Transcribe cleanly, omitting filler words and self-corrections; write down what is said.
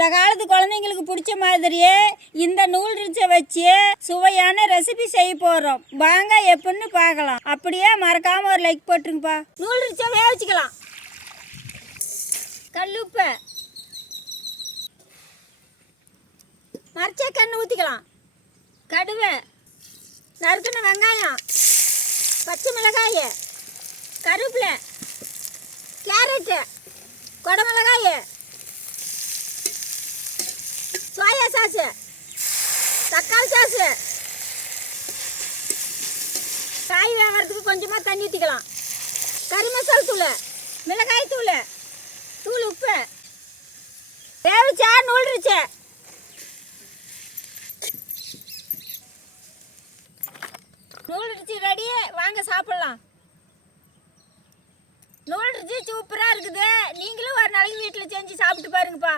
இந்த காலத்து குழந்தைங்களுக்கு பிடிச்ச மாதிரியே இந்த நூல்ரிச்சை வச்சு சுவையான ரெசிபி செய்ய போகிறோம். வாங்க எப்படின்னு பார்க்கலாம். அப்படியே மறக்காமல் ஒரு லைக் போட்டுருங்கப்பா. நூல்ரிச்சை வேக வச்சுக்கலாம். கல்லுப்பை மரச்சா கண்ணு ஊற்றிக்கலாம். கடுவை, நறுக்குன வெங்காயம், பச்சை மிளகாய், கருவேப்பிலை, கேரட்டு, குடமிளகாய், சோயா சாஸு, தக்காளி சாஸு. காய் வேகிறதுக்கு கொஞ்சமாக தண்ணி ஊற்றிக்கலாம். கறி மசாலா தூள், மிளகாய் தூள், தூள் உப்பு. வேவிச்சா நூல்ரிச்சை. நூல்ரிச்சி ரெடி. வாங்க சாப்பிட்லாம். நூல்ரிச்சி சூப்பராக இருக்குது. நீங்களும் ஒரு நாளைக்கு வீட்டில் செஞ்சு சாப்பிட்டு பாருங்கப்பா.